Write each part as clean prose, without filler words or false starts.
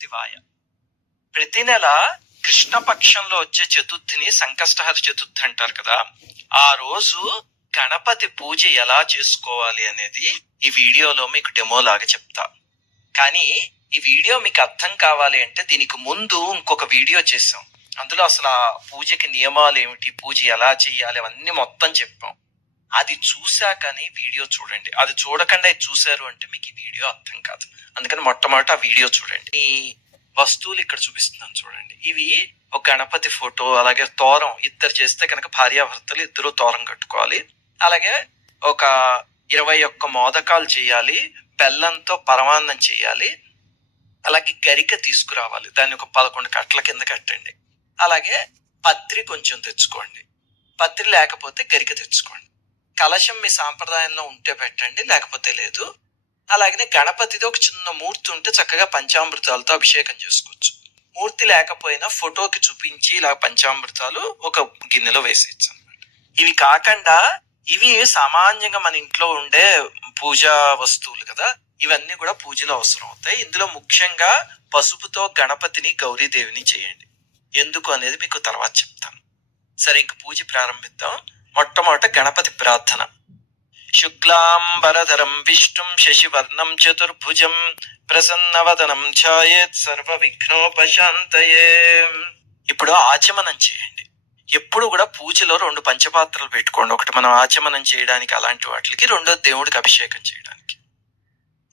శివాయ. ప్రతి నెల కృష్ణపక్షంలో వచ్చే చతుర్థిని సంకష్టహర చతుర్థి అంటారు కదా. ఆ రోజు గణపతి పూజ ఎలా చేసుకోవాలి అనేది ఈ వీడియోలో మీకు డెమో లాగా చెప్తా. కానీ ఈ వీడియో మీకు అర్థం కావాలి అంటే దీనికి ముందు ఇంకొక వీడియో చేసాం. అందులో అసలు ఆ పూజకి నియమాలు ఏమిటి, పూజ ఎలా చెయ్యాలి అవన్నీ మొత్తం చెప్పాం. అది చూశాకని వీడియో చూడండి. అది చూడకుండా చూశారు అంటే మీకు ఈ వీడియో అర్థం కాదు. అందుకని మొట్టమొదట ఆ వీడియో చూడండి. ఈ వస్తువులు ఇక్కడ చూపిస్తున్నాను చూడండి. ఇవి ఒక గణపతి ఫోటో, అలాగే తోరం. ఇద్దరు చేస్తే కనుక భార్యాభర్తలు ఇద్దరు తోరం కట్టుకోవాలి. అలాగే ఒక 21 మోదకాలు చేయాలి, బెల్లంతో పరమాన్నం చేయాలి. అలాగే గరిక తీసుకురావాలి, దాన్ని ఒక 11 కట్టల కింద కట్టండి. అలాగే పత్రి కొంచెం తెచ్చుకోండి, పత్రి లేకపోతే గరిక తెచ్చుకోండి. కలశం మీ సాంప్రదాయంలో ఉంటే పెట్టండి, లేకపోతే లేదు. అలాగనే గణపతిది ఒక చిన్న మూర్తి ఉంటే చక్కగా పంచామృతాలతో అభిషేకం చేసుకోవచ్చు. మూర్తి లేకపోయినా ఫోటోకి చూపించి ఇలా పంచామృతాలు ఒక గిన్నెలో వేసేయచ్చు అనమాట. ఇవి కాకుండా ఇవి సామాన్యంగా మన ఇంట్లో ఉండే పూజా వస్తువులు కదా, ఇవన్నీ కూడా పూజలో అవసరం అవుతాయి. ఇందులో ముఖ్యంగా పసుపుతో గణపతిని గౌరీదేవిని చేయండి. ఎందుకు అనేది మీకు తర్వాత చెప్తాను. సరే, ఇంక పూజ ప్రారంభిద్దాం. మొట్టమొదట గణపతి ప్రార్థన. శుక్లాంబరధరం విష్ణుం శశివర్ణం చతుర్భుజం ప్రసన్నవదనం ఛాయేత్ సర్వ విఘ్నోపశాంతయే. ఇప్పుడు ఆచమనం చేయండి. ఎప్పుడు కూడా పూజలో 2 పంచపాత్రలు పెట్టుకోండి. ఒకటి మనం ఆచమనం చేయడానికి అలాంటి వాటికి, రెండోది దేవుడికి అభిషేకం చేయడానికి.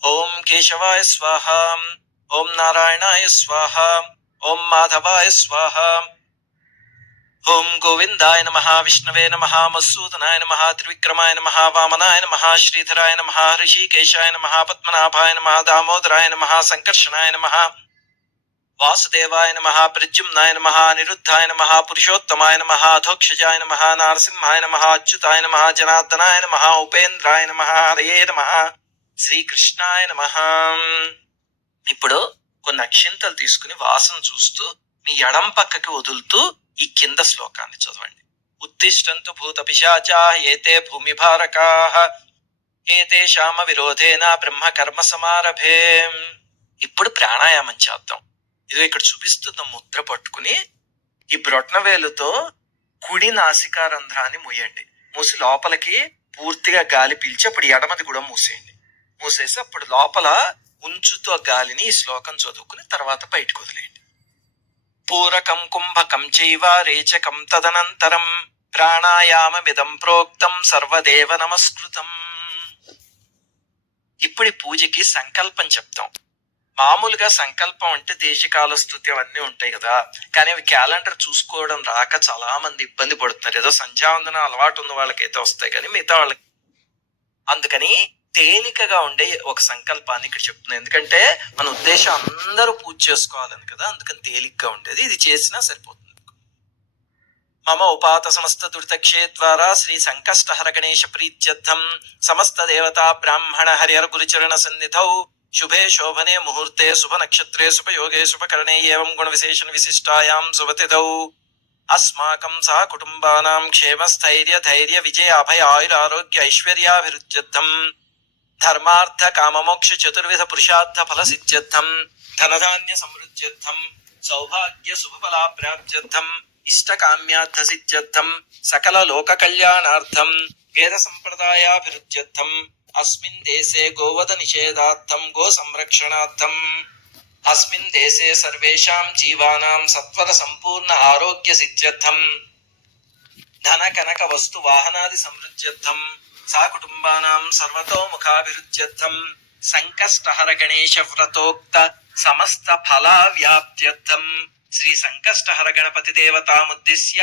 ఓం కేశవాయ స్వాహ, ఓం నారాయణాయ స్వాహ, ఓం మాధవాయ స్వాహ, ఓం గోవిందాయ నమః, విష్ణవే నమః, మధుసూదనాయ నమః, త్రివిక్రమాయ నమః, వామనాయ నమః, శ్రీధరాయ నమః, ఋషికేశాయ నమః, పద్మనాభాయ నమః, దామోదరాయ నమః, సంకర్షణాయ నమః, వాసుదేవాయ నమః, ప్రద్యుమ్నాయ నమః, అనిరుద్ధాయ నమః, పురుషోత్తమాయ నమః, అధోక్షజాయ నమః, నారసింహాయ నమః, అచ్యుతాయ నమః, జనార్దనాయ నమః, ఉపేంద్రాయ నమః, హరయే నమః, శ్రీకృష్ణాయ నమః. ఇప్పుడు కొన్ని అక్షింతలు తీసుకుని వాసన చూస్తూ మీ ఎడం పక్కకి వదులుతూ ఈ కింద శ్లోకాన్ని చదవండి. ఉత్తిష్టంతు భూత పిశాచా ఏతే భూమి భారకాః ఏతేషామ విరోధేన బ్రహ్మ కర్మ సమారభే. ఇప్పుడు ప్రాణాయామం చేద్దాం. ఇదో ఇక్కడ చూపిస్తున్న ముద్ర పట్టుకుని ఈ బ్రొట్నవేలుతో కుడి నాసికా రంధ్రాన్ని మూయండి. మూసి లోపలికి పూర్తిగా గాలి పీల్చి అప్పుడు ఎడమది కూడా మూసేయండి. మూసేసి అప్పుడు లోపల ఉంచుతో గాలిని ఈ శ్లోకం చదువుకుని తర్వాత బయటకు వదిలేయండి. పూరకం కుంభకం చైవ రేచకం తదనంతరం ప్రాణాయామమిదం ప్రోక్తం సర్వదేవ నమస్కృతం. ఇప్పుడు పూజకి సంకల్పం చెప్తాం. మామూలుగా సంకల్పం అంటే దేశకాల స్థుతి అవన్నీ ఉంటాయి కదా, కానీ అవి క్యాలెండర్ చూసుకోవడం రాక చాలా మంది ఇబ్బంది పడుతున్నారు. ఏదో సంధ్యావందన అలవాటు ఉన్న వాళ్ళకైతే వస్తాయి, కానీ మిగతా వాళ్ళకి. అందుకని తేలికగా ఉండే ఒక సంకల్పాన్ని ఇక్కడ చెప్తున్నాను. ఎందుకంటే మన ఉద్దేశం అందరూ పూజ చేసుకోవాలని కదా, అందుకని తేలిగ్గా ఉండేది. ఇది చేసినా సరిపోతుంది. మమ ఉపాత సమస్త దురితక్షే ద్వారా శ్రీ సంకష్టహర గణేశ ప్రీత్యర్థం సమస్త దేవతా బ్రాహ్మణ హరిహర గురుచరణ సన్నిధౌ శుభే శోభనే ముహూర్తే శుభ నక్షత్రే శుభయోగే శుభకరణే ఏవం గుణ విశేషణ విశిష్టాయాం శుభతిథౌ అస్మాకం సహ కుటుంబానాం క్షేమ స్థైర్య ధైర్య విజయ అభయ ఆయురారోగ్య ఐశ్వర్యాభివృద్ధ్యర్థం ధర్మార్థ కామమోక్ష చతుర్విధ పురుషార్థ ఫల సిద్ధ్యర్థం ధనధాన్య సమృద్ధ్యర్థం సౌభాగ్య శుభఫలాప్రాప్త్యర్థం ఇష్టకామ్యార్థ సిద్ధ్యర్థం సకల లోక కళ్యాణార్థం వేద సంప్రదాయాభివృద్ధ్యర్థం అస్మిన్ దేశే గోవధ నిషేధార్థం గో సంరక్షణార్థం అస్మిన్ దేశే సర్వేషాం జీవానాం సత్వర సంపూర్ణ ఆరోగ్య సిద్ధ్యర్థం ధన కనక వస్తు వాహనాది సమృద్ధ్యర్థం సా కుటుంబానాం సర్వతోముఖాభివృద్ధ్యర్థం సంకష్టహర గణేశ వ్రతోక్త సమస్త ఫలా వ్యాప్త్యర్థం శ్రీ సంకష్టహర గణపతి దేవతాముద్దిశ్య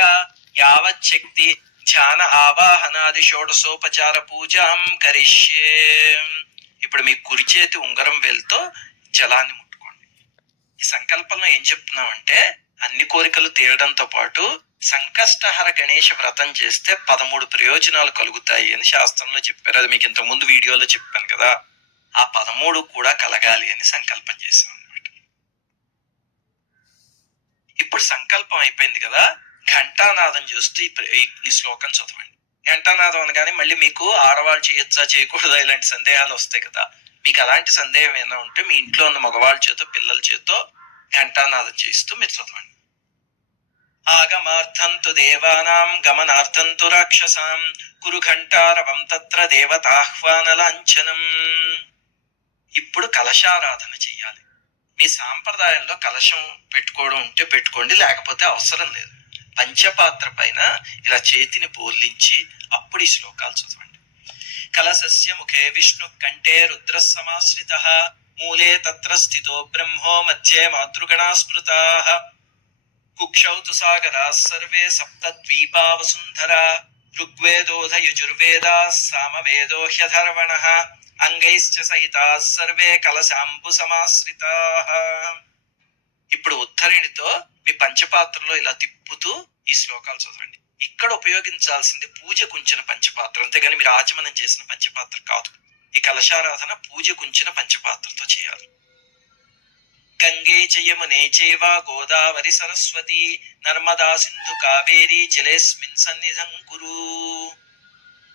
యావచ్చక్తి ధ్యాన ఆవాహనాది షోడశోపచార పూజాం కరిష్యే. ఇప్పుడు మీ కుడి చేతి ఉంగరం వేలుతో జలాన్ని ముట్టుకోండి. ఈ సంకల్పంలో ఏం చెప్తున్నామంటే అన్ని కోరికలు తీరడంతో పాటు సంకష్టహర గణేష వ్రతం చేస్తే 13 ప్రయోజనాలు కలుగుతాయి అని శాస్త్రంలో చెప్పారు. అది మీకు ఇంతకు ముందు వీడియోలో చెప్పాను కదా. ఆ 13 కూడా కలగాలి అని సంకల్పం చేశాం అన్నమాట. ఇప్పుడు సంకల్పం అయిపోయింది కదా, ఘంటానాదం చేస్తూ ఈ శ్లోకం చదవండి. ఘంటానాదం అనగానే మళ్ళీ మీకు ఆడవాళ్ళు చేయొచ్చా చేయకూడదా ఇలాంటి సందేహాలు వస్తాయి కదా. మీకు అలాంటి సందేహం ఏమైనా ఉంటే మీ ఇంట్లో ఉన్న మగవాళ్ళ చేతో పిల్లల చేతో ఘంటానాదం చేస్తూ మీరు చదవండి. ఆగమార్థంతు దేవానాం గమనార్థంతు రాక్షసాం కురు ఘంటారవం తత్ర దేవతాహ్వాన లాంఛనం. ఇప్పుడు కలశారాధన చెయ్యాలి. మీ సాంప్రదాయంలో కలశం పెట్టుకోవడం ఉంటే పెట్టుకోండి, లేకపోతే అవసరం లేదు. పంచపాత్ర పైన ఇలా చేతిని బోర్లించి అప్పుడు ఈ శ్లోకాలు చదవండి. కలశస్య ముఖే విష్ణు కంఠే రుద్ర సమాశ్రిత మూలే తత్ర స్థితో బ్రహ్మో మధ్యే మాతృగణా స్మృతాః కుక్షౌ తు సాగరా సర్వే సప్తద్వీపా వసుంధరా ఋగ్వేదోధ యజుర్వేదా సామవేదో హ్యధర్వణః అంగైశ్చ సహితా సర్వే కలశాంబు సమాశ్రితాః. ఇప్పుడు ఉద్ధరిణితో మీ పంచపాత్రలో ఇలా తిప్పుతూ ఈ శ్లోకాలు చదవండి. ఇక్కడ ఉపయోగించాల్సింది పూజకుంచిన పంచపాత్ర, అంతేగాని మీరు ఆచమనం చేసిన పంచపాత్ర కాదు. ఈ కలశారాధన పూజకుంచిన పంచపాత్రతో చేయాలి. గంగే చ యమునే చైవ గోదావరి సరస్వతి నర్మదా సింధు కావేరి జలేస్మిన్ సన్నిధం కురు.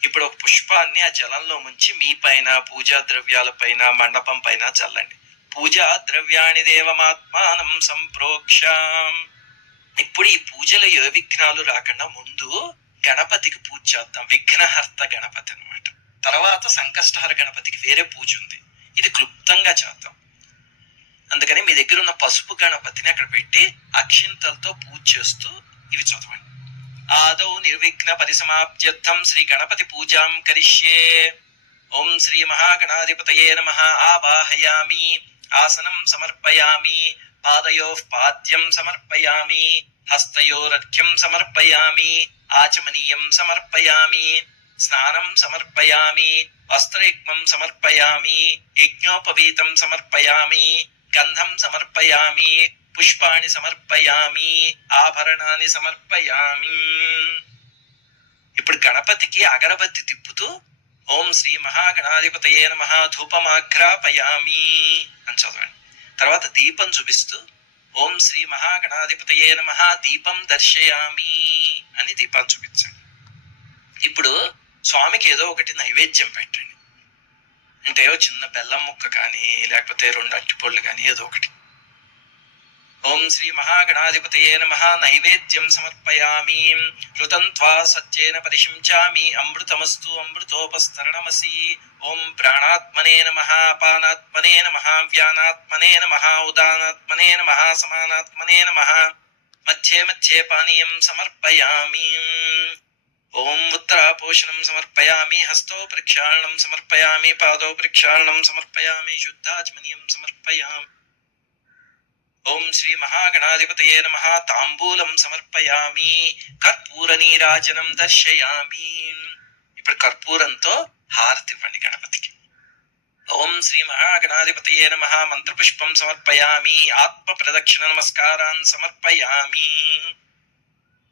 ఇప్పుడు ఒక పుష్పాన్ని ఆ జలంలో ముంచి మీ పైన, పూజా ద్రవ్యాల పైన, మండపం పైన చల్లండి. పూజా ద్రవ్యాణి దేవమాత్మానం సంప్రోక్షాం. ఇప్పుడు ఈ పూజలో ఏ విఘ్నాలు రాకుండా ముందు గణపతికి పూజ చేద్దాం. విఘ్నహర్త గణపతి అన్నమాట. తర్వాత సంకష్టహర గణపతికి వేరే పూజ ఉంది, ఇది క్లుప్తంగా చేద్దాం. అందుకని మీ దగ్గర ఉన్న పసుపు గణపతిని అక్కడ పెట్టి అక్షింతలతో పూజ చేస్తూ ఇవి చదవండి. ఆదౌ నిర్విఘ్న పరిసమాప్త్యర్థం శ్రీ గణపతి పూజాం కరిష్యే. ఓం శ్రీ మహాగణాధిపతయే నమః. ఆవాహయామి, ఆసనం సమర్పయామి, పాదయోః పాద్యం సమర్పయామి, హస్తయోరర్ఘ్యం సమర్పయామి, ఆచమనీయం సమర్పయామి, స్నానం సమర్పయామి, వస్త్రయుగ్మం సమర్పయామి, యజ్ఞోపవీతం సమర్పయామి, గంధం సమర్పయామి, పుష్పాణి సమర్పయామి, ఆభరణాన్ని సమర్పయామి. ఇప్పుడు గణపతికి అగరబత్తి తిప్పుతూ ఓం శ్రీ మహాగణాధిపతయే నమః ధూపమాఘ్రాపయామి అని చదవండి. తర్వాత దీపం చూపిస్తూ ఓం శ్రీ మహాగణాధిపతయే నమః దీపం దర్శయామి అని దీపాన్ని చూపించండి. ఇప్పుడు స్వామికి ఏదో ఒకటి నైవేద్యం పెట్టండి. అంటే చిన్న బెల్లం ముక్క కానీ, లేకపోతే 2 అరటిపళ్ళు కానీ, ఏదో ఒకటి. ఓం శ్రీ మహాగణాధిపతయే నమః నైవేద్యం సమర్పయామి, ఋతం త్వా సత్యేన పరిశించామి, అమృతమస్తు అమృతోపస్తరణమసి. ఓం ప్రాణాత్మనే నమః, అపానాత్మనే నమః, వ్యానాత్మనే నమః, ఉదానాత్మనే నమః, సమానాత్మనే నమః, మధ్యే మధ్యే పానీయం సమర్పయామి. ఓం ఉత్తరాపోషణం సమర్పయామి, హస్తో ప్రక్షాళనం సమర్పయామి, పాదో ప్రక్షాళనం సమర్పయామి, శుద్ధాచమనీయం సమర్పయామి. ఓం శ్రీ మహాగణాధిపతయే నమః తాంబూలం సమర్పయామి, కర్పూర నీరాజనం దర్శయామి. ఇప్పుడు కర్పూరంతో హారతి ఇవ్వండి గణపతికి. ఓం శ్రీ మహాగణాధిపతయే నమః మంత్రపుష్పం సమర్పయామి, ఆత్మ ప్రదక్షిణ నమస్కారాన్ సమర్పయామి.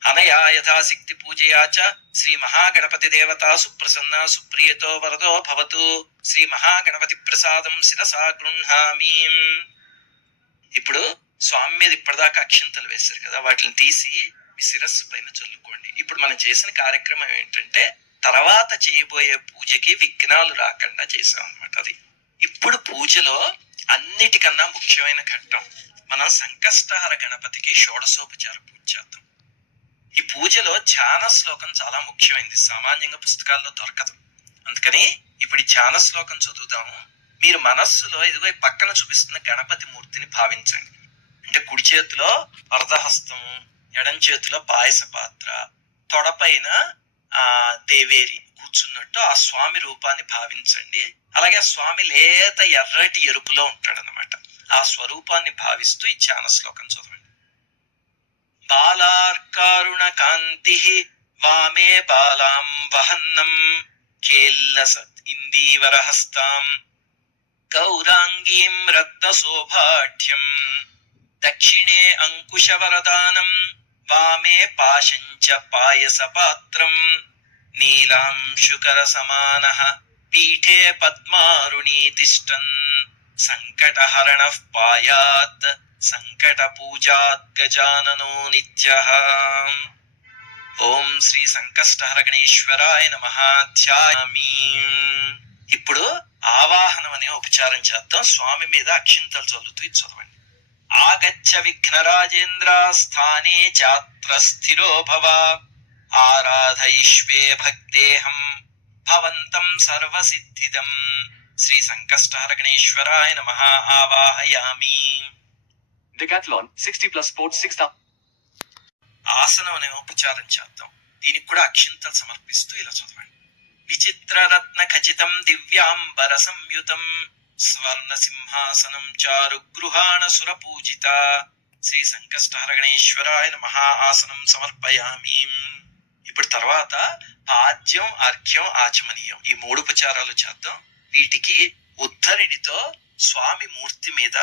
అనయా యథాశక్తి పూజయా చ శ్రీ మహాగణపతి దేవతా సుప్రసన్నా సుప్రియతో వరదో భవతు. శ్రీ మహాగణపతి ప్రసాదం శిరసా గృహ్ణామి. ఇప్పుడు స్వామి మీద ఇప్పటిదాకా అక్షింతలు వేశారు కదా, వాటిని తీసి మీ శిరస్సు పైన చల్లుకోండి. ఇప్పుడు మనం చేసిన కార్యక్రమం ఏంటంటే తర్వాత చేయబోయే పూజకి విఘ్నాలు రాకుండా చేసాం అన్నమాట. అది ఇప్పుడు పూజలో అన్నిటికన్నా ముఖ్యమైన ఘట్టం. మనం సంకష్టహర గణపతికి షోడశోపచార పూజ చేద్దాం. ఈ పూజలో ధ్యాన శ్లోకం చాలా ముఖ్యమైనది, సామాన్యంగా పుస్తకాల్లో దొరకదు. అందుకని ఇప్పుడు ఈ ధ్యాన శ్లోకం చదువుదాము. మీరు మనస్సులో ఇదిగో పక్కన చూపిస్తున్న గణపతి మూర్తిని భావించండి. అంటే కుడి చేతిలో వరదహస్తం, ఎడం చేతిలో పాయస పాత్ర, తొడపైన దేవేరి కూర్చున్నట్టు ఆ స్వామి రూపాన్ని భావించండి. అలాగే ఆ స్వామి లేత ఎర్రటి ఎరుపులో ఉంటాడనమాట. ఆ స్వరూపాన్ని భావిస్తూ ఈ ధ్యాన శ్లోకం చదవండి. బాలార్కారుణ కాంతి వామే బాలాం వహన్నం కేల్లసత్ ఇందీవరహస్తాం గౌరాంగీం రక్తశోభాఢ్యం దక్షిణే అంకుశవరదానం వామే పాశంచ పాయస పాత్రం నీలాం శుకర సమానః పీఠే పద్మారుణీ తిష్టన్ సంకటహరణః పాయాత్ సంకట పూజాత్ గజాననో నిత్యః. ఓం శ్రీ సంకష్టహర గణేశ్వరాయ నమః. ధ్యాయామి. ఇప్పుడు ఆవాహనం అనే ఉపచారం చేద్దాం. స్వామి మీద అక్షింతలు చల్లుతూ ఇది చదవండి. ఆగచ్చ విఘ్నరాజేంద్ర స్థానే చాత్ర స్థిరో భవ ఆరాధయిష్వే భక్తేహం భవంతం సర్వసిద్ధిదం. శ్రీ సంకష్టహర గణేశ్వరాయ నమః. ఆవాహయామి. Decathlon 60+ Sports 6. ఆసనం అనే ఉపచారం చేద్దాం. దీనికి కూడా అక్షింతలు సమర్పిస్తూ ఇలా చదవండి. విచిత్ర రత్న ఖచితం దివ్యాంబర సంయుతం స్వర్ణ సింహాసనం చారు గృహాణ సుర పూజిత. శ్రీ సంకష్టహర గణేశ్వరాయ నమః. ఆసనం సమర్పయామి. ఇప్పుడు తర్వాత పాద్యం, అర్ఘ్యం, ఆచమనీయం ఈ 3 ఉపచారాలు చేద్దాం. వీటికి ఉద్ధరిణితో స్వామి మూర్తి మీద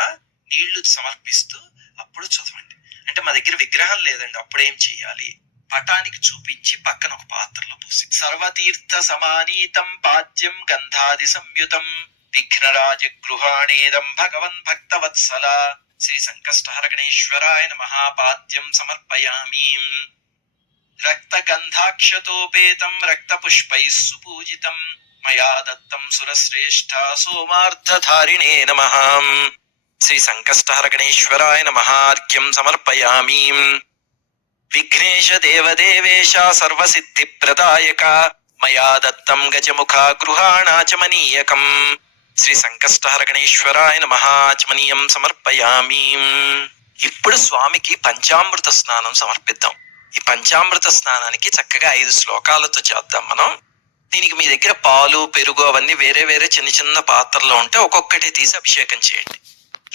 నీళ్లు సమర్పిస్తూ అప్పుడు చదవండి. అంటే మా దగ్గర విగ్రహం లేదండి, అప్పుడేం చెయ్యాలి? పటానికి చూపించి పక్కన ఒక పాత్రలో పోసి సర్వతీర్థ సమానీతం పాద్యం గంధాది సంయుతం విఘ్నరాజ గృహాణేదం భగవన్ భక్తవత్సల. శ్రీ సంకష్టహర గణేశ్వరాయ నమః. పాద్యం సమర్పయామి. రక్త గంధాక్షతోపేతం రక్త పుష్పై సుపూజితం మయా దత్తం సురశ్రేష్ఠ సోమార్థధారిణే నమః. శ్రీ సంకష్టహర గణేశ్వరాయ నమః. అర్ఘ్యం సమర్పయామి. విఘ్నేశ దేవదేవేశ సర్వసిద్ధి ప్రదాయక మయా దత్తం గజముఖ గృహాణాచమనీయకం. శ్రీ సంకష్టహర గణేశ్వరాయ నమః. ఆచమనీయం సమర్పయామి. ఇప్పుడు స్వామికి పంచామృత స్నానం సమర్పిద్దాం. ఈ పంచామృత స్నానానికి చక్కగా 5 శ్లోకాలతో చేద్దాం మనం. దీనికి మీ దగ్గర పాలు, పెరుగు అవన్నీ వేరే వేరే చిన్న చిన్న పాత్రలో ఉంటే ఒక్కొక్కటి తీసి అభిషేకం చేయండి.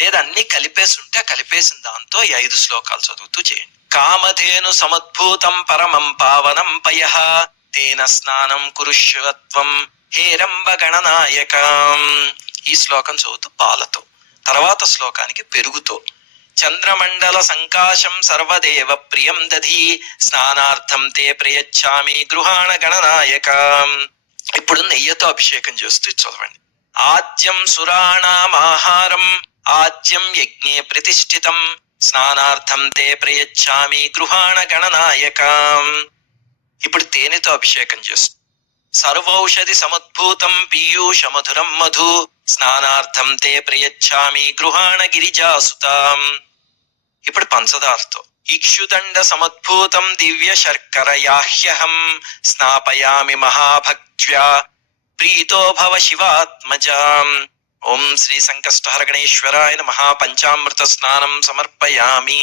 లేదా అన్ని కలిపేసి ఉంటే కలిపేసిన దాంతో ఈ 5 శ్లోకాలు చదువుతూ చేయండి. కామధేను సమద్భూతం పరమం పావనం పయః తేన స్నానం కురుష్వత్వం హేరంబ గణనాయకం. ఈ శ్లోకం చదువుతూ పాలతో, తర్వాత శ్లోకానికి పెరుగుతో. చంద్రమండల సంకాశం సర్వదేవ ప్రియం దధి స్నానార్థం తే ప్రయచ్చామి గృహాణ గణనాయక. ఇప్పుడు నెయ్యితో అభిషేకం చేస్తూ చదవండి. ఆద్యం సురాణామాహారం ఆద్యం యజ్ఞే ప్రతిష్ఠితం స్నానార్థం తే ప్రయచ్చామి గృహాణ గణనాయక. ఇప్పుడు తేనెతో అభిషేకం చేస్తూ సర్వౌషధి సముద్భూతం పీయూష మధురం మధు స్నానార్థం తే ప్రయచ్చామి గృహాణ గిరిజాసుతాం. ఇప్పుడు పంచదారతో ఇక్షుదండ సముద్భూతం దివ్య శర్కర యాహ్యహం స్నాపయామి మహాభక్త్యా ప్రీతో భవ శివాత్మజాం. ఓం శ్రీ సంకష్టహర గణేశ్వరాయ నమః. పంచామృత స్నానం సమర్పయామి.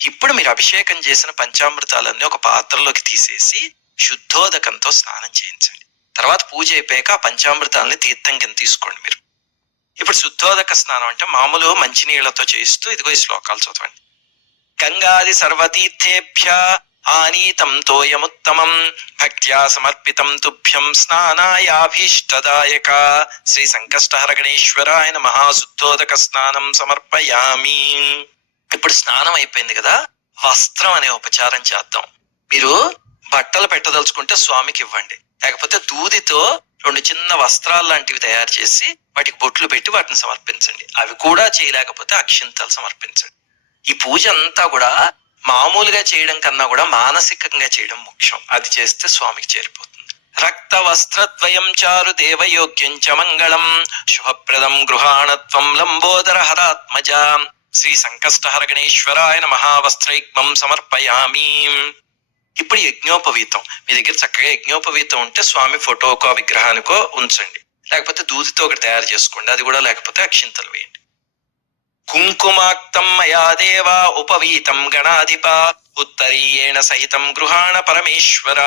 ఇప్పుడు మీరు అభిషేకం చేసిన పంచామృతాలన్నీ ఒక పాత్రలోకి తీసేసి శుద్ధోదకంతో స్నానం చేయించండి. తర్వాత పూజ అయిపోయాక ఆ పంచామృతాలని తీర్థం కింద తీసుకోండి మీరు. ఇప్పుడు శుద్ధోదక స్నానం అంటే మామూలు మంచినీళ్లతో చేయిస్తూ ఇదిగో ఈ శ్లోకాలు చదవండి. గంగాది సర్వతీర్థేభ్య ఆనీతం తోయముత్తమం భక్త్యా సమర్పితం తుభ్యం స్నానాయాభీష్టదాయక. శ్రీ సంకష్టహర గణేశ్వరాయ నమః. శుద్ధోదక స్నానం సమర్పయామి. ఇప్పుడు స్నానం అయిపోయింది కదా, వస్త్రం అనే ఉపచారం చేద్దాం. మీరు బట్టలు పెట్టదలుచుకుంటే స్వామికి ఇవ్వండి, లేకపోతే దూదితో 2 చిన్న వస్త్రాలు లాంటివి తయారు చేసి వాటికి బొట్లు పెట్టి వాటిని సమర్పించండి. అవి కూడా చేయలేకపోతే అక్షింతలు సమర్పించండి. ఈ పూజ అంతా కూడా మామూలుగా చేయడం కన్నా కూడా మానసికంగా చేయడం ముఖ్యం. అది చేస్తే స్వామికి చేరిపోతుంది. రక్త వస్త్రద్వయం చారు దేవయోగ్యం చ మంగళం శుభప్రదం గృహాణత్వం లంబోదర హరాత్మజ. శ్రీ సంకష్టహర గణేశ్వరాయ నమః. వస్త్రైగ్మం సమర్పయామి. ఇప్పుడు యజ్ఞోపవీతం. మీ దగ్గర చక్కగా యజ్ఞోపవీతం ఉంటే స్వామి ఫోటోకో విగ్రహానికో ఉంచండి, లేకపోతే దూదితో ఒకటి తయారు చేసుకోండి. అది కూడా లేకపోతే అక్షింతలు వేయండి. కుంకుమాక్తం మయా దేవా ఉపవీతం గణాధిప ఉత్తరీయేణ సహితం గృహాణ పరమేశ్వర.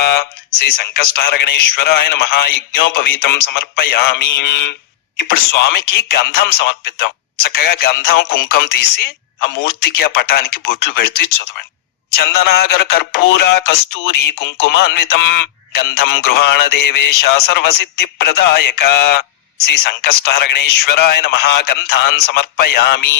శ్రీ సంకష్టహర గణేశ్వరాయ నమః. యజ్ఞోపవీతం సమర్పయామి. ఇప్పుడు స్వామికి గంధం సమర్పిద్దాం. చక్కగా గంధం, కుంకం తీసి ఆ మూర్తికి, ఆ పటానికి బొట్లు పెడుతూ చదవండి. చందనాగర కర్పూర కస్తూరి కుంకుమాన్వితం గంధం గృహాణ దేవేశ సర్వసిద్ధి ప్రదాయక. శ్రీ సంకష్టహర గణేశ్వరాయ నమః. గంధాన్ సమర్పయామి.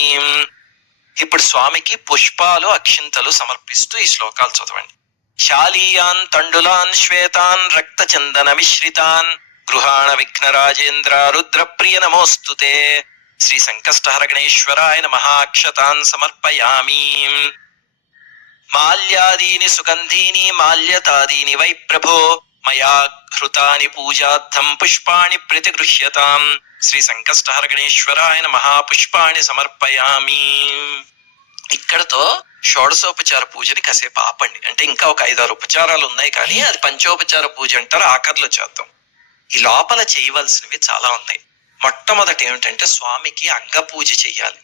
ఇప్పుడు స్వామికి పుష్పాలు, అక్షింతలు సమర్పిస్తూ ఈ శ్లోకాలు చదవండి. శాలీయాన్ తండులాన్ శ్వేతాన్ రక్త చందన మిశ్రితాన్ గృహాణ విఘ్నరాజేంద్ర రుద్రప్రియ నమోస్తుతే. శ్రీ సంకష్టహర గణేశ్వరాయ నమః. అక్షతాన్ సమర్పయామి. మాల్యాదీని సుగంధీని మాల్యతాదీని వై ప్రభో మయా హృతాని పూజార్థం పుష్పాణి ప్రతిగృహ్యతాం. శ్రీ సంకష్టహర గణేశ్వరాయ నమః పుష్పాణి సమర్పయామి. ఇక్కడతో షోడశోపచార పూజని కాసేపు ఆపండి. అంటే ఇంకా ఒక 5-6 ఉపచారాలు ఉన్నాయి, కానీ అది పంచోపచార పూజ అంటారు. ఆఖర్లో చేద్దాం. ఈ లోపల చేయవలసినవి చాలా ఉన్నాయి. మొట్టమొదటి ఏమిటంటే స్వామికి అంగ పూజ చెయ్యాలి.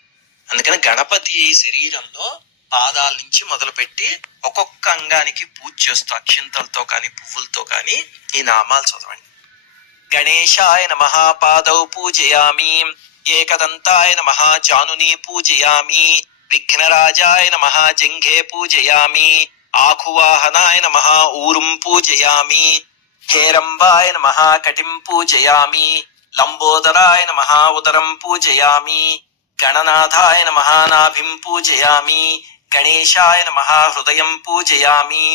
అందుకని గణపతి శరీరంలో పాదాల నుంచి మొదలుపెట్టి ఒక్కొక్క అంగానికి పూజ చేస్తూ అక్షింతలతో కానీ పువ్వులతో కానీ ఈ నామాలు చదవండి. గణేశాయ నమః పాదౌ పూజయామి, ఏకదంతాయ నమః జానుని పూజయామి, విఘ్నరాజాయ నమః జంఘే పూజయామి, ఆకువాహనాయ నమః ఊరుం పూజయామి, హేరంబాయ నమః కటిం పూజయామి, లంబోదరాయ నమః ఉదరం పూజయామి, గణనాథాయ నమః నాభిం పూజయామి, గణేశాయ నమః హృదయం పూజయామి,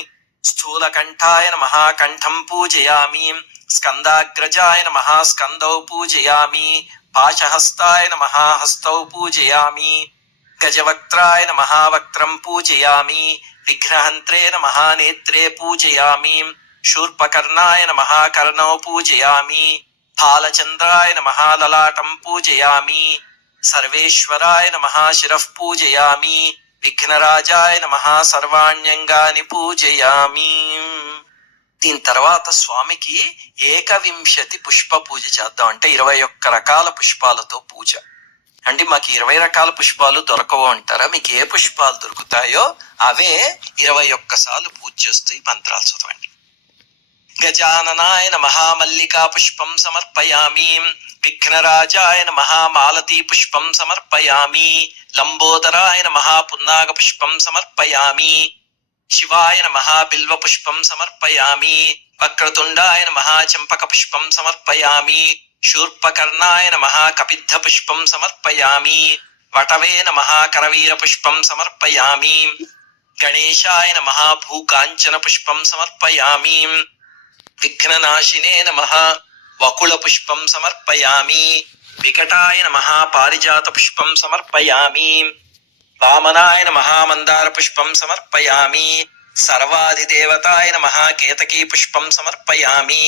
స్థూలకంఠాయ నమః కంఠం పూజయామి, స్కందాగ్రజాయ నమః స్కందౌ పూజయామి, పాశహస్తాయ నమః హస్తౌ పూజయామి, గజవక్త్రాయ నమః వక్త్రం పూజయామి, విఘ్నహంత్రే నమః నేత్రే పూజయామి, శూర్పకర్ణాయ నమః కర్ణౌ పూజయామి, ఫాలచంద్రాయ నమః లలాటం పూజయామి, సర్వేశ్వరాయ నమః శిరః పూజయామి, విఘ్నరాజాయ నమః సర్వాణ్యంగాని పూజయామి. దీని తర్వాత స్వామికి 21 పుష్ప పూజ చేద్దాం. అంటే 21 రకాల పుష్పాలతో పూజ. అంటే మాకు 20 రకాల పుష్పాలు దొరకవు అంటారా? మీకు ఏ పుష్పాలు దొరుకుతాయో అవే 21 సార్లు పూజ చేస్తూ ఈ మంత్రాలు చదవండి. గజాననాయ నమః మల్లికా పుష్పం సమర్పయామి, విఘ్నరాజాయ నమః మాలతీ పుష్పం సమర్పయామి, లంబోదరాయ నమః పున్నాగ పుష్పం సమర్పయామి, శివాయ నమః బిల్వ పుష్పం సమర్పయామి, వక్రతుండాయ నమః చంపక పుష్పం సమర్పయామి, శూర్పకర్ణాయ నమః కపిద్ధ పుష్పం సమర్పయామి, వటవే నమః కరవీర పుష్పం సమర్పయామి, గణేశాయ నమః భూకాంచన పుష్పం సమర్పయామి, విఘ్ననాశినే నమః వకుళ పుష్పం సమర్పయామి, వికటాయ నమః పారిజాత పుష్పం సమర్పయామి, వామనాయ నమః మందార పుష్పం సమర్పయామి, సర్వాధిదేవతాయ నమః కేతకీ పుష్పం సమర్పయామి,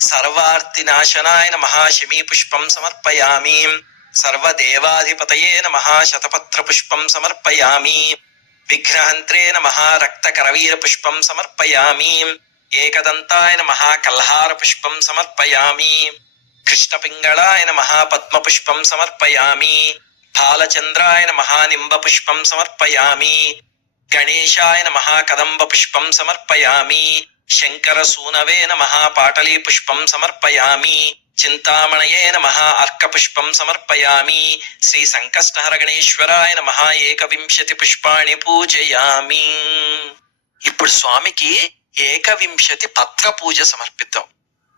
సర్వార్తినాశనాయ నమః శమీ పుష్పం సమర్పయామి, సర్వదేవాధిపతయే నమః శతపత్ర పుష్పం సమర్పయామి, విఘ్నహంత్రే నమః రక్తకరవీర పుష్పం సమర్పయామి, ఏకదంతాయ నమః కల్హార పుష్పం సమర్పయామి, కృష్ణపింగళాయ నమః పద్మ పుష్పం సమర్పయామి, ఫాలచంద్రాయ నమః నింబ పుష్పం సమర్పయామి, గణేశాయ నమః కదంబ పుష్పం సమర్పయామి, శంకర సూనవే నమః పాటలీ పుష్పం సమర్పయామి, చింతామణయే నమః అర్క పుష్పం సమర్పయామి, శ్రీ సంకష్టహర గణేశ్వరాయ నమః 21 పుష్పాణి పూజయామి. ఇప్పుడు స్వామికి 21 పత్ర పూజ సమర్పిద్దాం.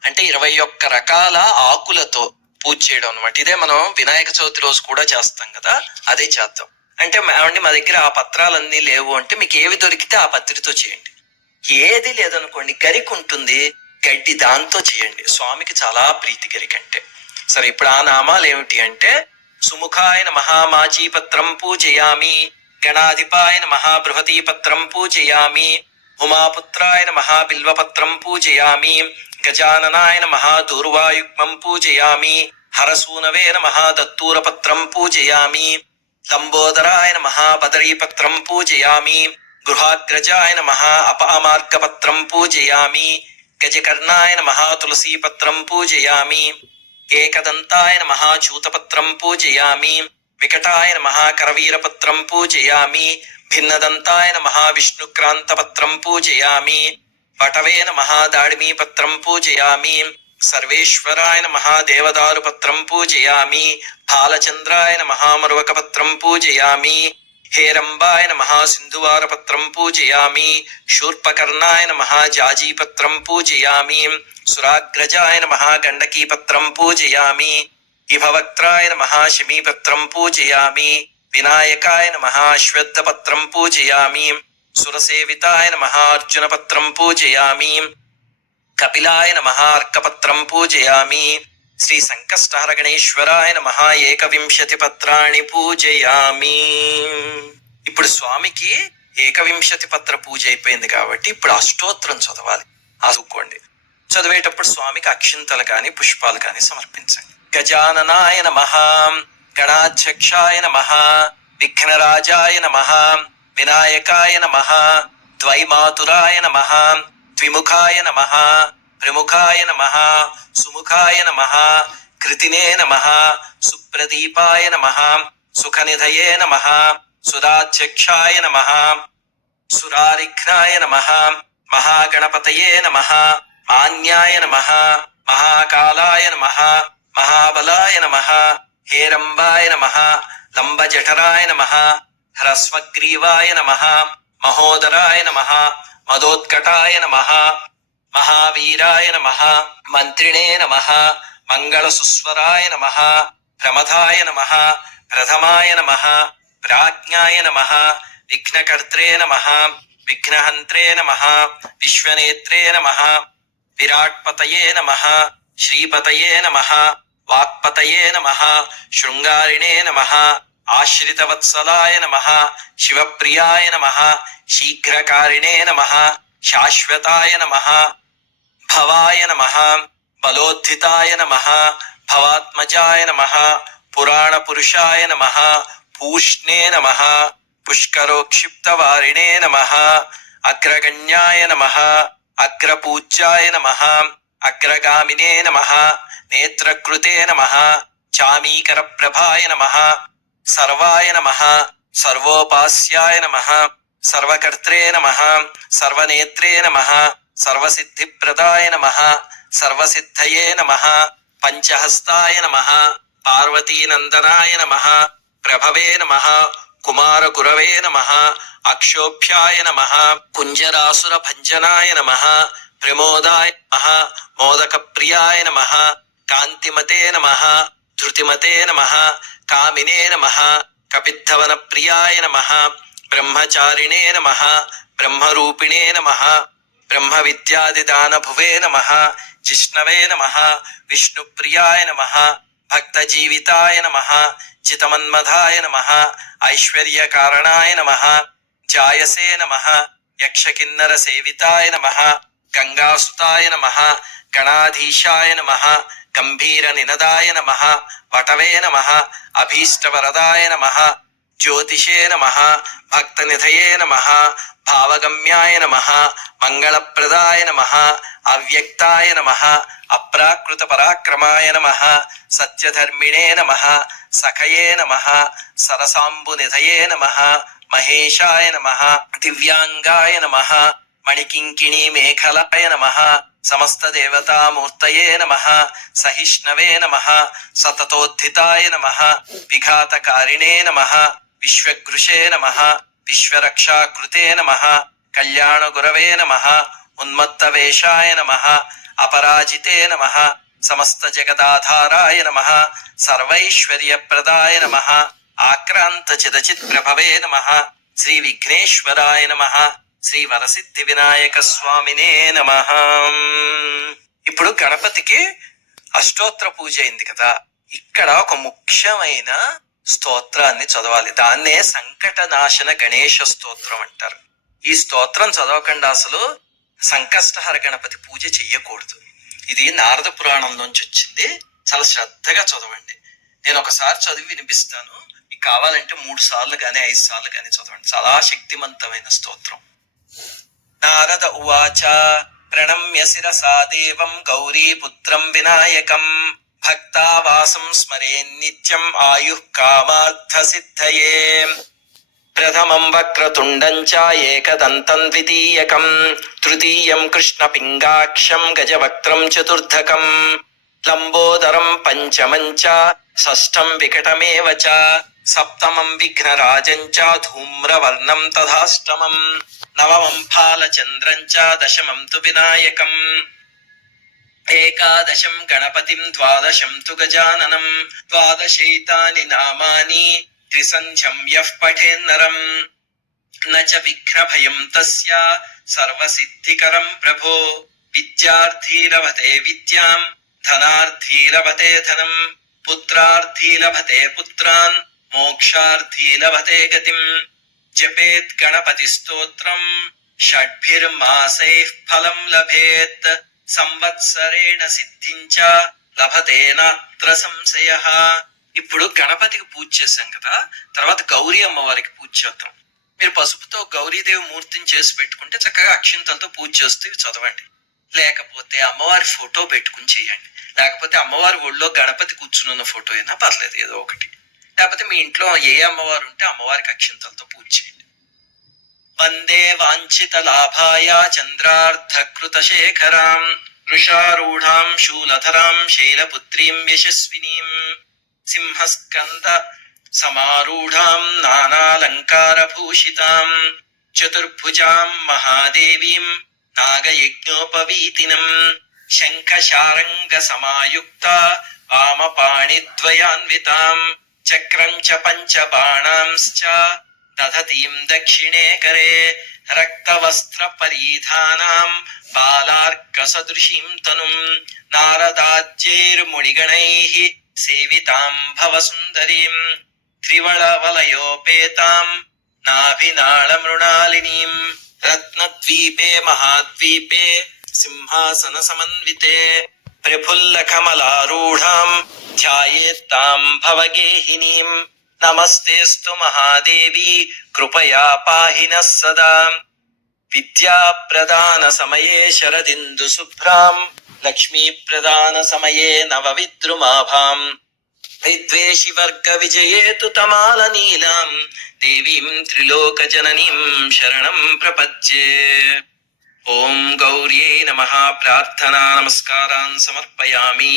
అంటే 21 రకాల ఆకులతో పూజ చేయడం అనమాట. ఇదే మనం వినాయక చవితి రోజు కూడా చేస్తాం కదా, అదే చేద్దాం. అంటే ఏమండి మా దగ్గర ఆ పత్రాలన్నీ లేవు అంటే మీకు ఏవి దొరికితే ఆ పత్రితో చేయండి. ఏది లేదనుకోండి, గరిక ఉంటుంది, గడ్డి, దాంతో చేయండి. స్వామికి చాలా ప్రీతి గరిక అంటే. సరే, ఇప్పుడు ఆ నామాలు ఏమిటి అంటే సుముఖాయ నమః మాచీపత్రం పూజయామి, గణాధిపాయ నమః బృహతీపత్రం పూజయామి, ఉమాపుత్రాయ నమః బిల్వపత్రం పూజయామి, గజాననాయ నమః దూర్వాయుగ్మం పూజయామి, హరసూనవే నమః దత్తూరపత్రం పూజయామి, లంబోదరాయ నమః బదరీపత్రం పూజయామి, గృహాగ్రజాయ నమః అపమార్గపత్రం పూజయామి, గజకర్ణాయ నమః తులసీపత్రం పూజయామి, ఏకదంతాయ నమః చూతపత్రం పూజయామి, వికటాయ నమః కరవీరపత్రం పూజయామి, భిన్నదంతాయ నమః విష్ణుక్రాంతపత్రం పూజయామి, వటవే నమః దాడిమీపత్రం పూజయామి, సర్వేశ్వరాయ నమః దేవదారుపత్రం పూజయామి, ఫాలచంద్రాయ నమః మరువకపత్రం పూజయామి, హేరంబాయ నమః సింధువారపత్రం పూజయామి, శూర్పకర్ణాయ నమః జాజీపత్రం పూజయామి, సురాగ్రజాయ నమః గండకీపత్రం పూజయామి, ఇభవక్త్రాయ నమః శమీపత్రం పూజయామి, వినాయకాయ నమః అశ్వత్థపత్రం పూజయామి, సురసేవితాయ నమః అర్జునపత్రం పూజయామి, కపిలాయ నమః అర్కపత్రం పూజయామి, శ్రీ సంకష్టహర గణేశ్వరాయ నమః 21 పత్రాణి పూజయామి. ఇప్పుడు స్వామికి 21 పత్ర పూజ అయిపోయింది కాబట్టి ఇప్పుడు అష్టోత్తరం చదవాలి. ఆదుకోండి. చదివేటప్పుడు స్వామికి అక్షింతలు కానీ పుష్పాలు కానీ సమర్పించండి. గజాననాయ నమః, గణాధ్యక్షాయ నమః, విఘ్నరాజాయ నమః, వినాయకాయ నమః, ద్వైమాతురాయ నమః, ద్విముఖాయ నమః, ప్రముఖాయ నమః, సుముఖాయ నమః, కృతినే నమః, సుప్రదీపాయ నమః, సుఖనిధయే నమః, సురాధ్యక్షాయ నమః, సురారిఘ్నాయ నమః, మహాగణపతయే నమః, మాన్యాయ నమః, మహాకాలాయ నమః, మహాబలాయ నమః, హేరంబాయ నమః, లంబజఠరాయ నమః, హ్రస్వగ్రీవాయ నమః, మహోదరాయ నమః, మదోత్కటాయ నమః, మహావీరాయ నమః, మంత్రిణే నమః, మంగళసుస్వరాయ నమః, ప్రమథాయ నమః, ప్రథమాయ నమః, ప్రాజ్ఞాయ నమః, విఘ్నకర్త్రే నమః, విఘ్నహంత్రే నమః, విశ్వనేత్రే నమః, విరాట్పతయే నమః, శ్రీపతయే నమః, వాక్పతయే నమః, శృంగారిణే నమః, ఆశ్రితవత్సలాయ నమః, శివప్రియాయ నమః, శీఘ్రకారిణే నమః, శాశ్వతాయ నమః, భవాయ నమః, బలోత్థితాయ నమః, భవాత్మజాయ నమః, పురాణపురుషాయ నమః, పూష్ణే నమః, పుష్కరోక్షిప్తవారిణే నమః, అగ్రగణ్యాయ నమః, అగ్రపూజ్యాయ నమః, అగ్రగామినే నమః, నేత్రకృతే నమః, చామీకరప్రభాయ నమః, సర్వాయ నమః, సర్వోపాస్యాయ నమః, సర్వకర్త్రే నమః, సర్వనేత్రే నమః, సర్వసిద్ధిప్రదాయ నమః, సర్వసిద్ధయే నమః, పంచహస్తాయ నమః, పార్వతీనందనాయ నమః, ప్రభవే నమః, కుమారగురవే నమః, అక్షోభ్యాయ నమః, కుంజరాసుర భంజనాయ నమః, ప్రమోదాయ నమః, మోదకప్రియాయ నమః, కాంతిమతే నమః, ధృతిమతే నమః, కామినే నమః, కపిద్ధవన ప్రియాయ నమః, బ్రహ్మచారిణే నమః, బ్రహ్మరూపిణే నమః, బ్రహ్మ విద్యాదిదానభువే నమః, జిష్ణవే నమః, విష్ణుప్రియాయ నమః, భక్తజీవితాయ నమః, చితమన్మధాయ నమః, ఐశ్వర్యకారణాయ నమః, జాయసే నమః, యక్షకిన్నర సేవితాయ నమః, గంగాసుతాయ నమః, గణాధీశాయ నమః, గంభీర నినదాయ నమః, వటవే నమః, అభీష్టవరదాయ నమః, జ్యోతిషే నమః, భక్తనిధయే నమః, భావగమ్యాయ నమః, మంగళప్రదాయ నమః, అవ్యక్తాయ నమః, అప్రాకృత పరాక్రమాయ నమః, సత్యధర్మిణే నమః, సఖయే నమః, సరసాంబునిధయే నమః, మహేశాయ నమః, దివ్యాంగాయ నమః, మణికింకిణీ మేఖలాయ నమః, సమస్త దేవతామూర్తయే నమః, సహిష్ణవే నమః, సతతోద్ధితాయ నమః, విఘాతకారిణే నమః, విశ్వగృషే నమః, విశ్వరక్షాకృతే నమః, కళ్యాణగురవే నమః, ఉన్మత్తవేషాయ నమః, అపరాజితే నమః, సమస్త జగదాధారాయ నమః, సర్వైశ్వర్యప్రదాయ నమః, ఆక్రాంత చిదచిత్ ప్రభవే నమః, శ్రీ విఘ్నేశ్వరాయ నమః, శ్రీ వరసిద్ధి వినాయక స్వామినే నమః. ఇప్పుడు గణపతికి అష్టోత్తర పూజ అయింది కదా, ఇక్కడ ఒక ముఖ్యమైన స్తోత్రాన్ని చదవాలి. దాన్నే సంకటనాశన గణేశ స్తోత్రం అంటారు. ఈ స్తోత్రం చదవకుండా అసలు సంకష్టహర గణపతి పూజ చెయ్యకూడదు. ఇది నారద పురాణంలోంచి వచ్చింది. చాలా శ్రద్ధగా చదవండి. నేను ఒకసారి చదివి వినిపిస్తాను, మీకు కావాలంటే 3 సార్లు గాని 5 సార్లు గాని చదవండి. చాలా శక్తివంతమైన స్తోత్రం. నారద ఉవాచ ప్రణమ్య శిరసా దేవం గౌరీపుత్రం వినాయకం భక్తావాసం స్మరే నిత్యం ఆయుః కామార్థ సిద్ధయే. ప్రథమం వక్రతుండం చ ఏకదంతం ద్వితీయకం తృతీయం కృష్ణ పింగాక్షం గజవక్త్రం చతుర్థకం లంబోదరం పంచమం చ షష్ఠం వికటమేవ చ సప్తమం విఘ్నరాజం చ ధూమ్రవర్ణం తథాష్టమం నవమం ఫాలచంద్రం చ దశమం తు వినాయకం ఏకాదశం గణపతిం ద్వాదశం తు గజాననం ద్వాదశైతాని నామాని త్రిసంధ్యం యః పఠేన్నరం న చ విఘ్నభయం తస్య సర్వసిద్ధికరం ప్రభో. విద్యార్థీ లభతే విద్యాం ధనార్థీ లభతే ధనం పుత్రార్థీ లభతే పుత్రాన్ మోక్షార్థీ లభతే గతిం. జపేత్ గణపతి స్తోత్రం షడ్భిర్మాసైః ఫలం లభేత్ సంవత్సరేణ సిద్ధించ లభతేనాత్ర సంశయ. ఇప్పుడు గణపతికి పూజ చేశాం కదా, తర్వాత గౌరీ అమ్మవారికి పూజ చేద్దాం. మీరు పసుపుతో గౌరీదేవి మూర్తిని చేసి పెట్టుకుంటే చక్కగా అక్షింతలతో పూజ చేస్తూ ఇవి చదవండి. లేకపోతే అమ్మవారి ఫోటో పెట్టుకుని చేయండి. లేకపోతే అమ్మవారి ఒళ్ళో గణపతి కూర్చుని ఉన్న ఫోటో అయినా పర్లేదు, ఏదో ఒకటి. లేకపోతే మీ ఇంట్లో ఏ అమ్మవారు ఉంటే అమ్మవారికి అక్షింతలతో పూజ చేయండి. వందే వాంఛిత లాభాయ చంద్రార్థకృత శేఖరాం వృషారూఢాం శూలధరాం శైలపుత్రీం యశస్వినీం సింహస్కంద సమారూఢాం నానాలంకారభూషితాం చతుర్భుజాం మహాదేవీం నాగయజ్ఞోపవీతినం శంఖశారంగ సమాయుక్త వామపాణిద్వయాన్వితాం చక్రం చ పంచబాణాంశ్చ దధతీం దక్షిణే కరే రక్తవస్త్ర పరిధానాం బాలార్క సదృశీం తనుం నారదాజ్యైర్మునిగణైః సేవితాం భవసుందరీం త్రివళవలయోపేతాం నాభినాళమృణాలినీం రత్నద్వీపే మహాద్వీపే సింహాసన సమన్వితే ప్రఫుల్ల కమలారూఢాం ధ్యాయేత్తాం భవగేహినీం నమస్తేస్తు మహాదేవి కృపయా పాహి నః సదా. విద్యా ప్రదాన సమయే శరదిందు శుభ్రాం లక్ష్మీ ప్రదాన సమయే నవ విద్రుమాభాం విద్వేషి వర్గ విజయేతు తమాల నీలాం దేవీం త్రిలోక జననీం శరణం ప్రపద్యే. ఓం గౌర్యై నమః. ప్రార్థనా నమస్కారాన్ సమర్పయామి.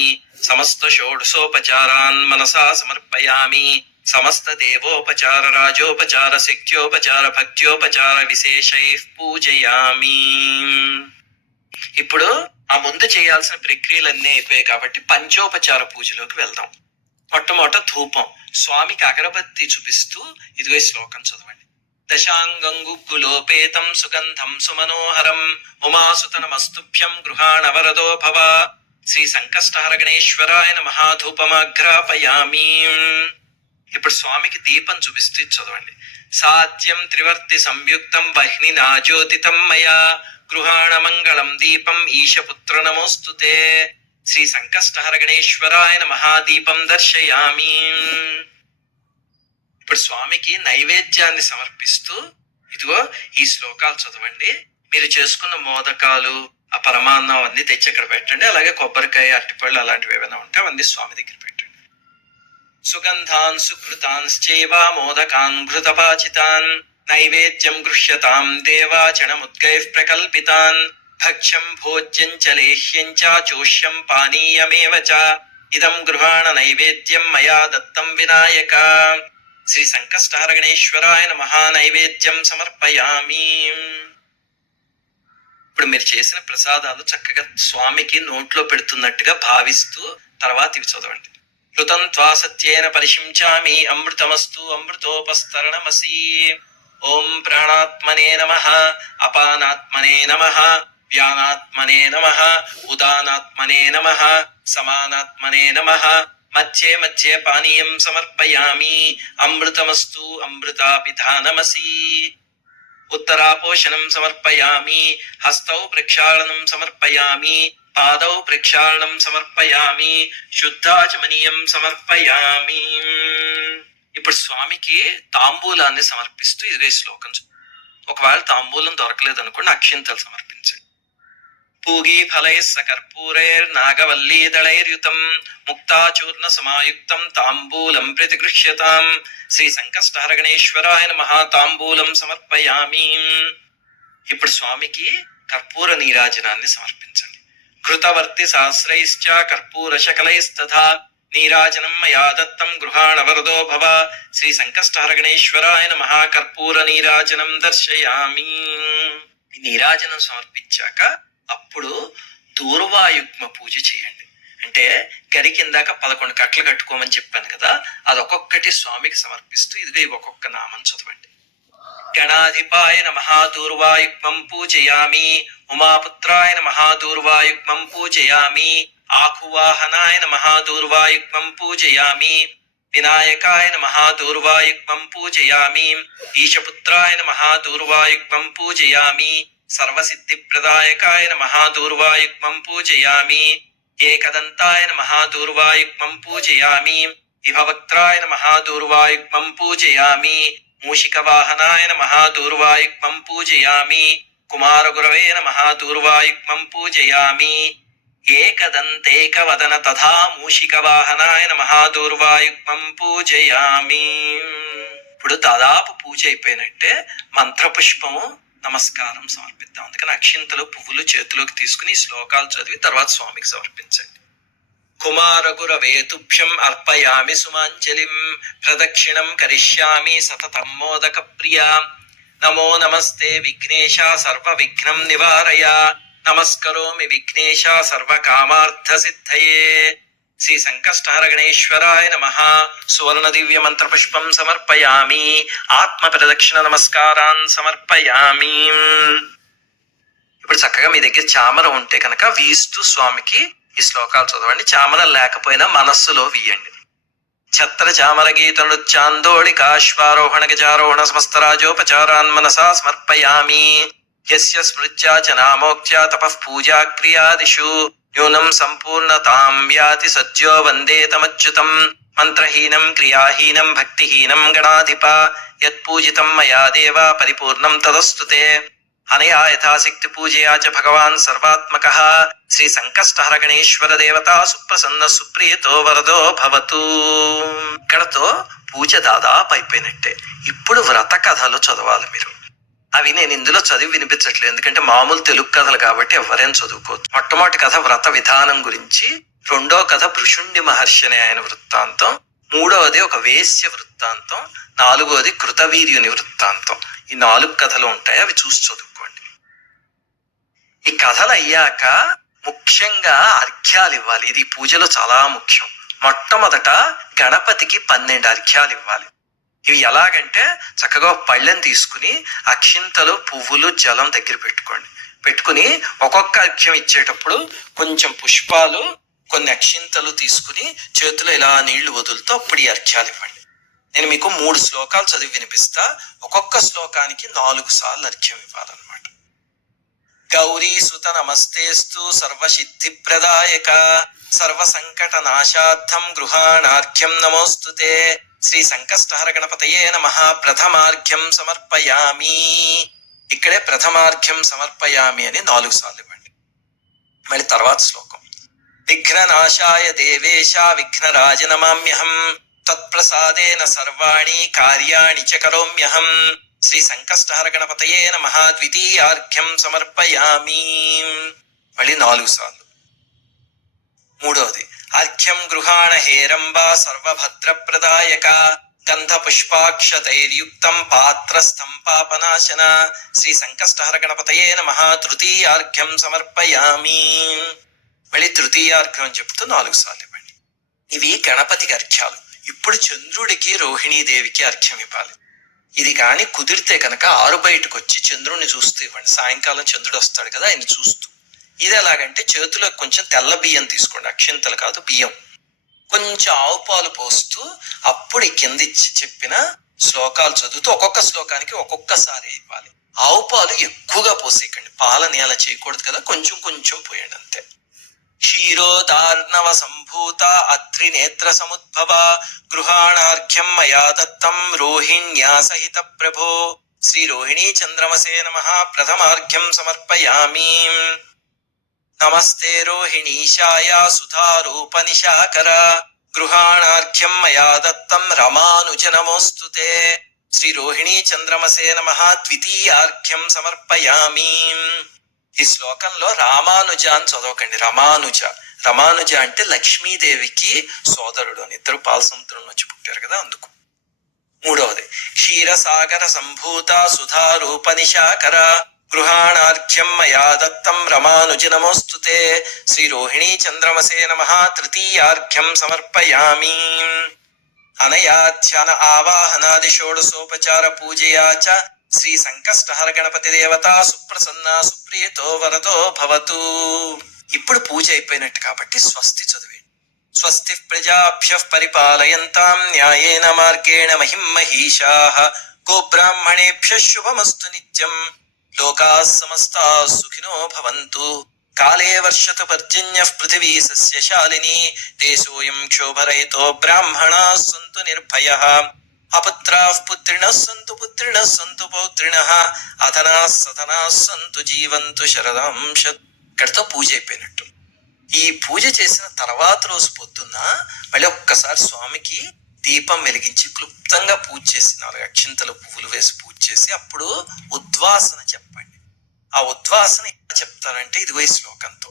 సమస్త షోడశోపచారాన్ మనసా సమర్పయామి. సమస్త దేవోపచార రాజోపచార శక్త్యోపచార భక్త్యోపచార విశేషైః పూజయామి. ఇప్పుడు ఆ ముందు చేయాల్సిన ప్రక్రియలన్నీ అయిపోయాయి కాబట్టి పంచోపచార పూజలోకి వెళ్దాం. మొట్టమొదట ధూపం. స్వామికి అగరబత్తి చూపిస్తూ ఇదిగో ఈ శ్లోకం చదవండి. దశాంగంగుకులోపేతం సుగంధం సుమనోహరం ఉమాసుతనమస్తుభ్యం గృహాణవరదో భవ. శ్రీ సంకష్టహర గణేశ్వరాయ నమః. ధూపమాఘ్రాపయామి. ఇప్పుడు స్వామికి దీపం చూపిస్తూ చదవండి. సాధ్యం త్రివర్తి సంయుక్తం వహ్నినా జ్యోతితం మయా గృహాణ మంగళం దీపం ఈశపుత్ర నమోస్తుతే. శ్రీ సంకష్టహర గణేశ్వరాయ నమః. దీపం దర్శయామి. ఇప్పుడు స్వామికి నైవేద్యాన్ని సమర్పిస్తూ ఇదిగో ఈ శ్లోకాలు చదవండి. మీరు చేసుకున్న మోదకాలు ఆ పరమాన్నం అన్ని తెచ్చి అక్కడ పెట్టండి. అలాగే కొబ్బరికాయ అరటిపళ్ళు అలాంటివి ఏమైనా ఉంటే అవన్నీ స్వామి దగ్గర పెట్టండి. సుగంధాన్ సుకృతాంశ్చైవ మోదకాన్ ఘృతపాచితాన్ నైవేద్యం గృహ్యతాం దేవాచణముద్గైః ప్రకల్పితాన్ భక్ష్యం భోజ్యం చ లేహ్యం చ చోష్యం పానీయమేవ చ ఇదం గృహాణ నైవేద్యం మయా దత్తం వినాయక. శ్రీ సంకష్టహర గణేశ్వరాయ నమః. నైవేద్యం సమర్పయామి. ఇప్పుడు మీరు చేసిన ప్రసాదాలు చక్కగా స్వామికి నోట్లో పెడుతున్నట్టుగా భావిస్తూ తర్వాత ఇవి చదవండి. ఋతం త్వా సత్యేన పరిశించామి అమృతమస్తు అమృతోపస్తరణమసి. ఓం ప్రాణాత్మనే నమః. అపానాత్మనే నమః. వ్యానాత్మనే నమః. ఉదానాత్మనే నమః. సమానాత్మనే నమః. మధ్యే మధ్యే పానీయం సమర్పయామి. అమృతమస్తు అమృతాపిధానమసి. ఉత్తరాపోషణం సమర్పయామి. హస్తౌ ప్రక్షాళనం సమర్పయామి. పాదౌ ప్రక్షాళనం సమర్పయామి. శుద్ధాచమనీయం సమర్పయామి. ఇప్పుడు స్వామికి తాంబూలాన్ని సమర్పిస్తూ ఇదే శ్లోకం. ఒకవేళ తాంబూలం దొరకలేదు అనుకోండి, అక్షింతలు సమర్పించండి. పూగీ ఫలై సకర్పూరైర్ నాగవల్లీదళైర్యుతం ముక్తాచూర్ణ సమాయుక్తం తాంబూలం ప్రతిగృహ్యతాం. శ్రీ సంకష్టహర గణేశ్వరాయ నమః. తాంబూలం సమర్పయామి. ఇప్పుడు స్వామికి కర్పూర నీరాజనాన్ని సమర్పించండి. ఘృతవర్తి సహస్రైశ్చ కర్పూర శకలైస్తథా నీరాజనం మయా దత్తం గృహాణ వరదో భవ. శ్రీ సంకష్టహర గణేశ్వరాయ నమః. కర్పూర నీరాజనం దర్శయామి. నీరాజనం సమర్పించాక అప్పుడు దూర్వాయుగ్మ పూజ చేయండి. అంటే గరి కిందాక 11 కట్లు కట్టుకోమని చెప్పాను కదా, అది ఒక్కొక్కటి స్వామికి సమర్పిస్తూ ఇదిగో ఒక్కొక్క నామం చదవండి. గణాధిపాయ నమః. దూర్వాయుగ్మం పూజయామి. ఉమాపుత్రాయ నమః. దూర్వాయుగ్మం పూజయామి. ఆకువాహనాయ నమః. దూర్వాయుగ్మం పూజయామి. వినాయకాయ నమః. దూర్వాయుగ్మం పూజయామి. ఈశపుత్రాయ నమః. దూర్వాయుగ్మం పూజయామి. సర్వసిద్ధిప్రదాయకాయ నమః దూర్వాయుగ్మం పూజయామి. ఏకదంతాయ నమః దూర్వాయుగ్మం పూజయామి. విభవక్త్రాయ నమః దూర్వాయుగ్మం పూజయామి. మూషికవాహనాయ నమః దూర్వాయుగ్మం పూజయామి. కుమారగురవే నమః దూర్వాయుగ్మం పూజయామి. ఏకదంతేకవదన తథా మూషికవాహనాయ నమః దూర్వాయుగ్మం పూజయామి. ఇప్పుడు దాదాపు పూజ అయిపోయినట్టే. మంత్రపుష్పము నమస్కారం సమర్పిద్దాం. అందుకని అక్షింతలు పువ్వులు చేతిలోకి తీసుకుని శ్లోకాలు చదివి తర్వాత స్వామికి సమర్పించండి. కుమారగురవే తుభ్యం అర్పయామి సుమాంజలిం. ప్రదక్షిణం కరిష్యామి సతతం మోదక ప్రియా. నమో నమస్తే విఘ్నేశ సర్వ విఘ్నం నివారయ. నమస్కరోమి విఘ్నేశ సర్వకామార్థ సిద్ధయే. శ్రీ సంకష్టహర గణేశ్వరాయ నమః. సువర్ణ దివ్య మంత్ర పుష్పం సమర్పయామి. ఆత్మ ప్రదక్షిణ నమస్కారాన్ సమర్పయామి. ఇప్పుడు చక్కగా మీ దగ్గర చామరం ఉంటే కనుక వీస్తూ స్వామికి ఈ శ్లోకాలు చదవండి. చామరం లేకపోయినా మనస్సులో వీయండి. ఛత్ర చామర గీత నృత్యాందోళికాశ్వారోహణ గజారోహణ సమస్తరాజోపచారాన్ మనసా సమర్పయామి. యస్య స్మృత్యా చ నామోక్త్యా తపః పూజా క్రియాదిషు న్యూనం సంపూర్ణతాం యాతి సద్యో వందే తమచ్యుతం. మంత్రహీనం క్రియాహీనం భక్తిహీనం గణాధిప. యత్పూజితం మయా దేవ పరిపూర్ణం తదస్తుతే. అనయా యథాశక్తి పూజయా చ భగవాన్ సర్వాత్మకః. శ్రీ సంకష్టహర గణేశ్వర దేవతా సుప్రసన్న సుప్రియతో వరదో భవతు. ఇక్కడతో పూజ దాదాపు అయిపోయినట్టే. ఇప్పుడు వ్రత కథలు చదవాలి మీరు. అవి నేను ఇందులో చదివి వినిపించట్లేదు, ఎందుకంటే మామూలు తెలుగు కథలు కాబట్టి ఎవరేం చదువుకోవచ్చు. మొట్టమొదటి కథ వ్రత విధానం గురించి, రెండో కథ భృషుండి మహర్షి అనే ఆయన వృత్తాంతం, మూడవది ఒక వేశ్య వృత్తాంతం, నాలుగవది కృతవీర్యుని వృత్తాంతం. ఈ 4 కథలు ఉంటాయి, అవి చూసి చదువుకోండి. ఈ కథలు అయ్యాక ముఖ్యంగా అర్ఘ్యాలు ఇవ్వాలి. ఇది పూజలో చాలా ముఖ్యం. మొట్టమొదట గణపతికి 12 అర్ఘ్యాలు ఇవ్వాలి. ఇవి ఎలాగంటే చక్కగా పళ్ళెం తీసుకుని అక్షింతలు పువ్వులు జలం దగ్గర పెట్టుకుని ఒక్కొక్క అర్ఘ్యం ఇచ్చేటప్పుడు కొంచెం పుష్పాలు కొన్ని అక్షింతలు తీసుకుని చేతిలో ఇలా నీళ్లు వదులుతూ అప్పుడు ఈ అర్ఘ్యాలు ఇవ్వండి. నేను మీకు 3 శ్లోకాలు చదివి వినిపిస్తా. ఒక్కొక్క శ్లోకానికి 4 సార్లు అర్ఘ్యం ఇవ్వాలన్నమాట. గౌరీ సుత నమస్తేస్తు సర్వసిద్ధి ప్రదాయక సర్వ సంకట నాశార్థం గృహాణార్ఘ్యం నమోస్తుతే. శ్రీ సంకష్టహర గణపతయే నమః. ప్రథమార్ఘ్యం సమర్పయామి. ఇక్కడే ప్రథమార్ఘ్యం సమర్పయామి అని 4 సార్లు ఇవ్వండి. మళ్ళీ తర్వాత శ్లోకం. విఘ్ననాశాయ దేవేశ విఘ్నరాజ నమామ్యహం. తత్ప్రసాదేన సర్వాణి కార్యాణి చ కరోమ్యహం. శ్రీ సంకష్టహర గణపతయే నమః. ద్వితీయార్ఘ్యం సమర్పయామి. మళ్ళీ 4 సార్లు. మూడవది అర్ఘ్యం గృహాణ హేరంబా సర్వభద్ర ప్రదాయక గంధ పుష్పాక్షతైర్యుక్తం పాత్రస్థం పాపనాశన. శ్రీ సంకష్టహర గణపతయే నమః. తృతీయార్ఘ్యం సమర్పయామి. మళ్ళీ తృతీయార్ఘ్యం చెప్తూ 4 సార్లు ఇవ్వండి. ఇవి గణపతికి అర్ఘ్యాలు. ఇప్పుడు చంద్రుడికి రోహిణీదేవికి అర్ఘ్యం ఇవ్వాలి. ఇది కానీ కుదిరితే కనుక ఆరు బయటకు వచ్చి చంద్రుడిని చూస్తూ ఇవ్వండి. సాయంకాలం చంద్రుడు వస్తాడు కదా, ఆయన చూస్తూ. ఇది ఎలాగంటే చేతిలో కొంచెం తెల్ల బియ్యం తీసుకోండి, అక్షింతలు కాదు బియ్యం. కొంచెం ఆవు పాలు పోస్తూ అప్పుడు కింద చెప్పిన శ్లోకాలు చదువుతూ ఒక్కొక్క శ్లోకానికి ఒక్కొక్కసారి ఇవ్వాలి. ఆవు పాలు ఎక్కువగా పోసేయకండి, పాలని అలా చేయకూడదు కదా, కొంచెం కొంచెం పోయండి అంతే. క్షీరోదార్ణవ సంభూత అత్రినేత్ర సముద్భవ గృహాణార్ఘ్యం మయా దత్తం రోహిణ్యా సహిత ప్రభో. శ్రీ రోహిణీ చంద్రమసే నమః. ప్రథమార్ఘ్యం సమర్పయామి. నమస్తే రోహిణీశాయ సుధారూపనిశాకర గృహాణార్ఘ్యం మయా దత్తం రమానుజ నమోస్తుతే. శ్రీ రోహిణీ చంద్రమసే నమః. ద్వితీయార్ఘ్యం సమర్పయామి. ఈ శ్లోకంలో రామానుజ అని చదవకండి, రమానుజ. రమానుజ అంటే లక్ష్మీదేవికి సోదరుడు అని, ఇద్దరు పాలసముద్రం వచ్చి పుట్టారు కదా, అందుకు. మూడవది క్షీరసాగర సంభూత సుధారూపనిశాకర గృహాణార్ఘ్యం మయా దత్తం రమానుజ నమోస్తుతే. శ్రీ రోహిణీ చంద్రమసే నమః. తృతీయార్ఘ్యం సమర్పయామి. అనయా ధ్యాన ఆవాహనాది షోడశోపచార పూజయా చ శ్రీ సంకష్టహర గణపతి దేవత సుప్రసన్న సుప్రియతో వరదో భవతు. ఇప్పుడు పూజ అయిపోయినట్టు కాబట్టి స్వస్తి చదివేయండి. స్వస్తి ప్రజాభ్యః పరిపాలయంతాం న్యాయేన మార్గేణ మహిం మహీషాః. గోబ్రాహ్మణేభ్యః శుభమస్తు నిత్యం. లోకాः సమస్తాः సుఖినో భవంతు. కాలే వర్షతు పర్జన్యః పృథివీ సస్యశాలిని. దేశోऽयं క్షోభరహితో బ్రాహ్మణాः సంతు నిర్భయः. అపుత్రాః పుత్రిణః సంతు పుత్రిణః సంతు పౌత్రిణః. అధనాः సధనాः సంతు జీవంతు శరదాం శత్. ఇక్కడితో పూజ అయిపోయినట్టు. ఈ పూజ చేసిన తర్వాత రోజు పొద్దున్న మళ్ళీ ఒక్కసారి స్వామికి దీపం వెలిగించి క్లుప్తంగా పూజ చేసి 4 అక్షింతలు పువ్వులు వేసి పూజ చేసి అప్పుడు ఉద్వాసన చెప్పండి. ఆ ఉద్వాసన ఎలా చెప్తారంటే ఇదిగో ఈ శ్లోకంతో: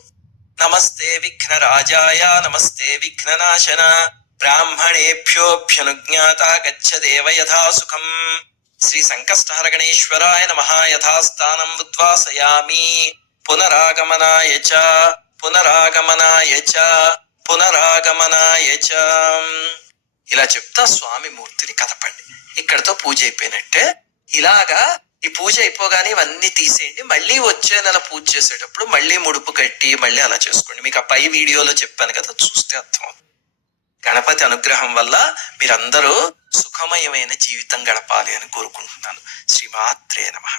నమస్తే విఘ్న రాజాయ నమస్తే విఘ్ననాశన బ్రాహ్మణేభ్యోభ్యనుజ్ఞాత గచ్చదేవ యథా సుఖం. శ్రీ సంకష్టహర గణేశ్వరాయ నమః యథాస్థానం ఉద్వాసయామి. పునరాగమనాయ చ పునరాగమనాయ చ పునరాగమనాయ చ. ఇలా చెప్తా స్వామి మూర్తిని కదపండి. ఇక్కడతో పూజ అయిపోయినట్టే. ఇలాగా ఈ పూజ అయిపోగానే ఇవన్నీ తీసేయండి. మళ్ళీ వచ్చే నెల పూజ చేసేటప్పుడు మళ్ళీ ముడుపు కట్టి మళ్ళీ అలా చేసుకోండి. మీకు ఆ పై వీడియోలో చెప్పాను కదా, చూస్తే అర్థమవుతుంది. గణపతి అనుగ్రహం వల్ల మీరందరూ సుఖమయమైన జీవితం గడపాలి అని కోరుకుంటున్నాను. శ్రీమాత్రే నమః.